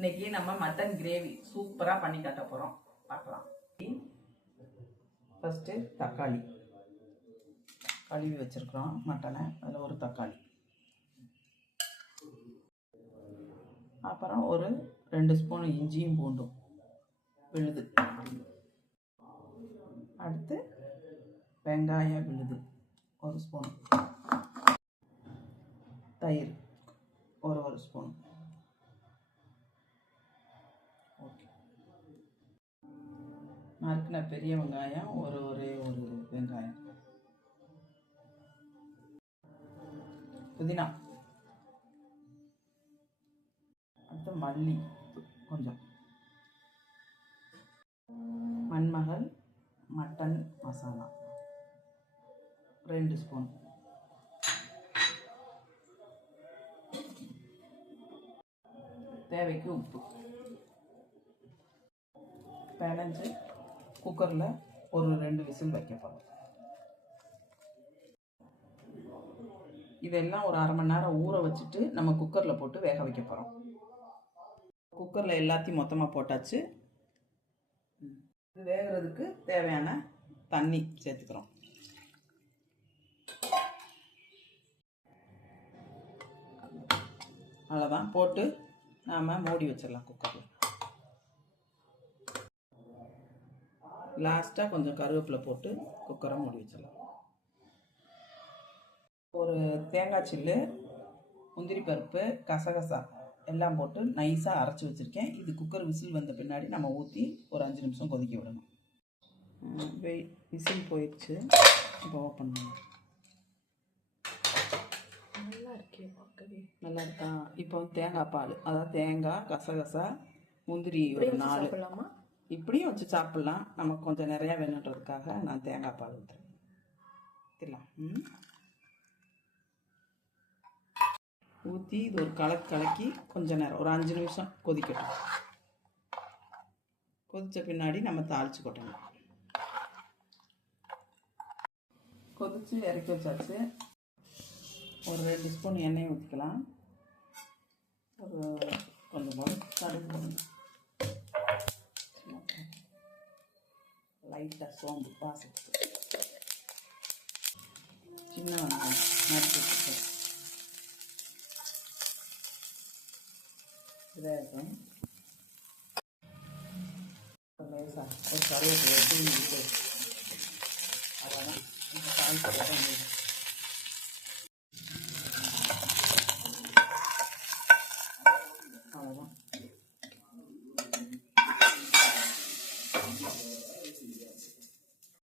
இன்னைக்கு நம்ம mutton gravy சூப்பரா பண்ணி காட்ட போறோம். பார்க்கலாம். ஃபர்ஸ்ட் தக்காளி கழுவி வச்சிருக்கிறோம் மட்டனை. அதில் ஒரு தக்காளி, அப்புறம் ஒரு 2 ஸ்பூன் இஞ்சியும் பூண்டும் விழுது, அடுத்து வெங்காயம் விழுது 1 ஸ்பூன், தயிர் ஒரு ஸ்பூன். ஓகே, நறுக்கின பெரிய வெங்காயம் ஒரே ஒரு வெங்காயம், புதினா, அடுத்து மல்லி கொஞ்சம், மண்மகள் மட்டன் மசாலா 2 ஸ்பூன், தேவைக்கு உப்பு. பிணைஞ்சு குக்கரில் ஒரு 2 விசில் வைக்க போகிறோம். இதெல்லாம் ஒரு அரை மணி நேரம் ஊற வச்சுட்டு நம்ம குக்கரில் போட்டு வேக வைக்க போகிறோம். குக்கரில் எல்லாத்தையும் மொத்தமாக போட்டாச்சு. இது வேகிறதுக்கு தேவையான தண்ணி சேர்த்துக்கிறோம். அவ்வளோதான், போட்டு நாம் மூடி வச்சிடலாம் குக்கரில். லாஸ்ட்டாக கொஞ்சம் கருவேப்பிலை போட்டு குக்கரை மூடி வச்சிடலாம். ஒரு தேங்காய் சில்லு, முந்திரி பருப்பு, கசகசா எல்லாம் போட்டு நைஸாக அரைச்சி வச்சுருக்கேன். இது குக்கர் விசில் வந்த பின்னாடி நம்ம ஊற்றி ஒரு 5 நிமிஷம் கொதிக்க விடணும். விசில் போயிடுச்சு, இப்போ ஓப்பன் பண்ணலாம். நல்லா இருக்கே, பார்க்கவே நல்லா இருக்கா. இப்போ தேங்காய் பால், அதாவது தேங்காய், கசகசா, முந்திரி ஒரு 4 இப்படியும் வச்சு சாப்பிட்லாம். நமக்கு கொஞ்சம் நிறையா வேணுன்றதுக்காக நான் தேங்காய் பால் ஊற்றுறேன். ஊற்றி இது ஒரு கலக்கி கொஞ்சம் நேரம் ஒரு 5 நிமிஷம் கொதிக்கட்டும். கொதித்த பின்னாடி நம்ம தாளித்து கொட்டணும். கொதித்து இறக்கி வச்சாச்சு. ஒரு 2 ஸ்பூன் எண்ணெய் ஊற்றிக்கலாம். ஒரு கொஞ்சம் போது கடுகு, லைட்டாக சோம்பு வாசத்துக்கு, சின்ன வெங்காயம் நறுக்கி வச்சுருக்கேன். இதாகும் லேசாக ஒரு கருவேப்பிலை தூங்கிட்டு அவ்வளோதான். இந்த தாளிச்சு அவ்வளோதான்.